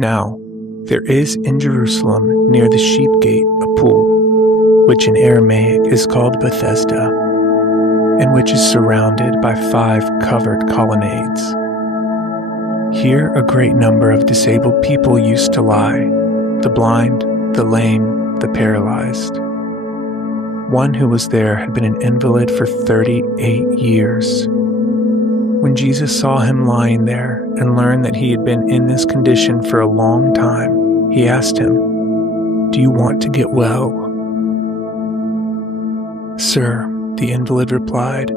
Now, there is in Jerusalem near the sheep gate a pool, which in Aramaic is called Bethesda, and which is surrounded by 5 covered colonnades. Here a great number of disabled people used to lie, the blind, the lame, the paralyzed. One who was there had been an invalid for 38 years. When Jesus saw him lying there and learned that he had been in this condition for a long time, he asked him, "Do you want to get well?" "Sir," the invalid replied,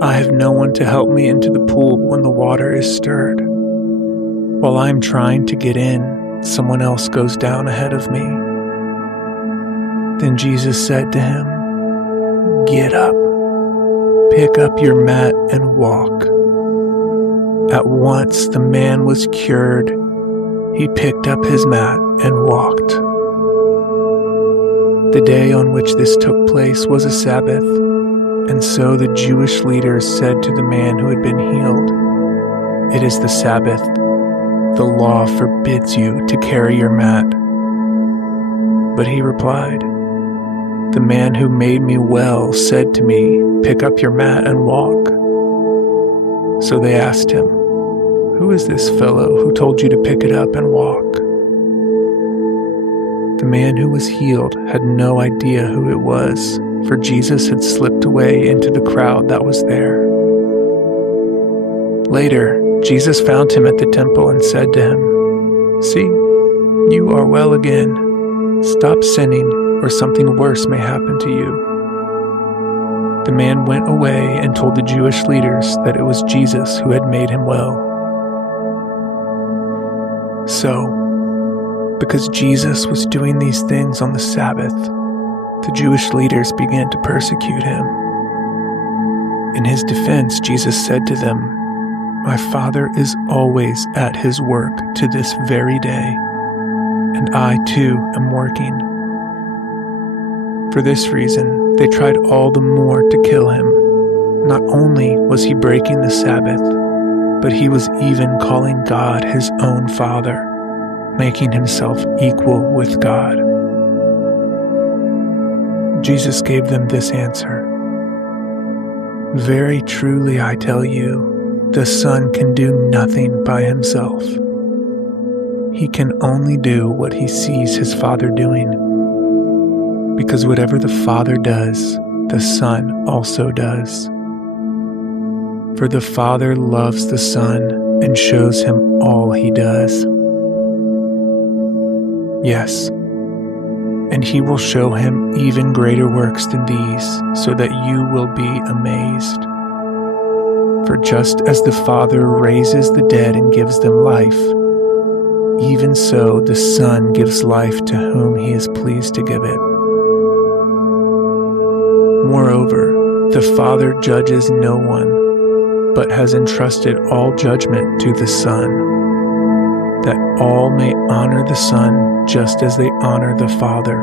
"I have no one to help me into the pool when the water is stirred. While I am trying to get in, someone else goes down ahead of me." Then Jesus said to him, "Get up, pick up your mat and walk." At once the man was cured. He picked up his mat and walked. The day on which this took place was a Sabbath, and so the Jewish leaders said to the man who had been healed, "It is the Sabbath. The law forbids you to carry your mat." But he replied, "The man who made me well said to me, 'Pick up your mat and walk.'" So they asked him, "Who is this fellow who told you to pick it up and walk?" The man who was healed had no idea who it was, for Jesus had slipped away into the crowd that was there. Later, Jesus found him at the temple and said to him, "See, you are well again. Stop sinning, or something worse may happen to you." The man went away and told the Jewish leaders that it was Jesus who had made him well. So, because Jesus was doing these things on the Sabbath, the Jewish leaders began to persecute him. In his defense, Jesus said to them, "My Father is always at his work to this very day, and I too am working." For this reason, they tried all the more to kill him. Not only was he breaking the Sabbath, but he was even calling God his own Father, making himself equal with God. Jesus gave them this answer, "Very truly I tell you, the Son can do nothing by himself. He can only do what he sees his Father doing, because whatever the Father does, the Son also does. For the Father loves the Son and shows him all he does. Yes, and he will show him even greater works than these, so that you will be amazed. For just as the Father raises the dead and gives them life, even so the Son gives life to whom he is pleased to give it. Moreover, the Father judges no one, but has entrusted all judgment to the Son, that all may honor the Son just as they honor the Father.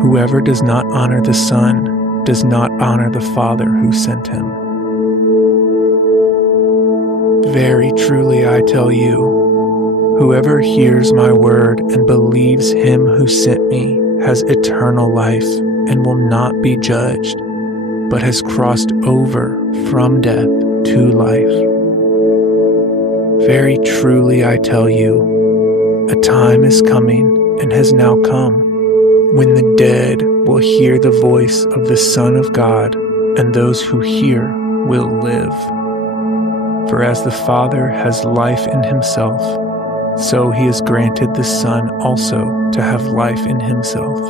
Whoever does not honor the Son does not honor the Father who sent him. Very truly I tell you, whoever hears my word and believes him who sent me has eternal life and will not be judged, but has crossed over from death to life. Very truly I tell you, a time is coming and has now come when the dead will hear the voice of the Son of God, and those who hear will live. For as the Father has life in himself, so he has granted the Son also to have life in himself.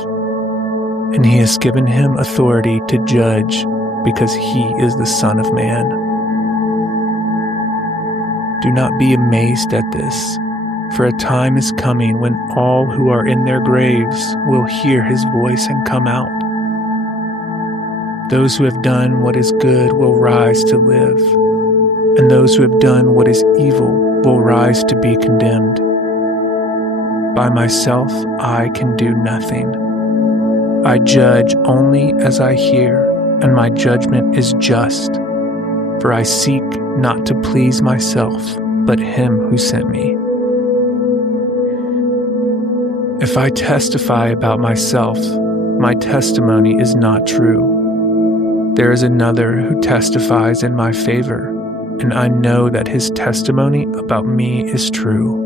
And he has given him authority to judge, because he is the Son of Man. Do not be amazed at this, for a time is coming when all who are in their graves will hear his voice and come out. Those who have done what is good will rise to live, and those who have done what is evil will rise to be condemned. By myself I can do nothing. I judge only as I hear, and my judgment is just, for I seek not to please myself, but him who sent me. If I testify about myself, my testimony is not true. There is another who testifies in my favor, and I know that his testimony about me is true.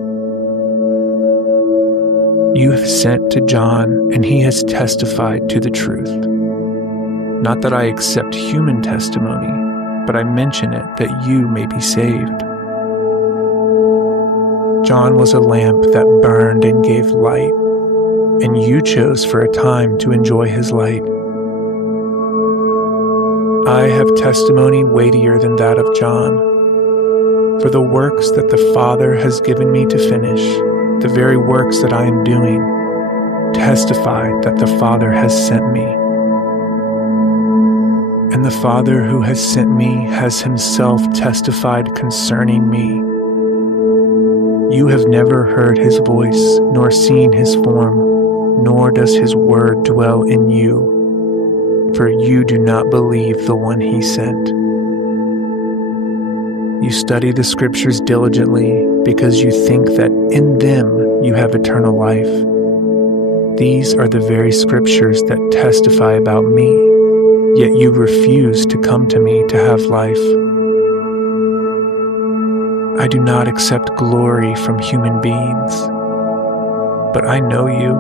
You have sent to John, and he has testified to the truth. Not that I accept human testimony, but I mention it that you may be saved. John was a lamp that burned and gave light, and you chose for a time to enjoy his light. I have testimony weightier than that of John, for the works that the Father has given me to finish, the very works that I am doing, testify that the Father has sent me. And the Father who has sent me has himself testified concerning me. You have never heard his voice, nor seen his form, nor does his word dwell in you, for you do not believe the one he sent. You study the scriptures diligently because you think that in them you have eternal life. These are the very scriptures that testify about me, yet you refuse to come to me to have life. I do not accept glory from human beings, but I know you.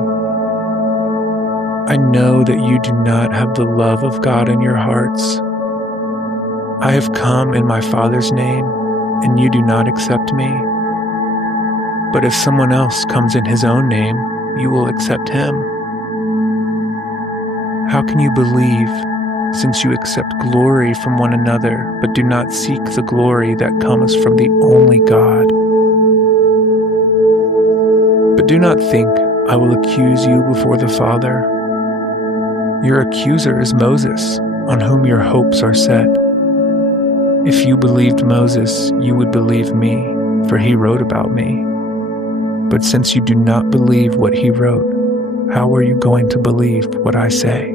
I know that you do not have the love of God in your hearts. I have come in my Father's name, and you do not accept me. But if someone else comes in his own name, you will accept him. How can you believe, since you accept glory from one another, but do not seek the glory that comes from the only God? But do not think I will accuse you before the Father. Your accuser is Moses, on whom your hopes are set. If you believed Moses, you would believe me, for he wrote about me. But since you do not believe what he wrote, how are you going to believe what I say?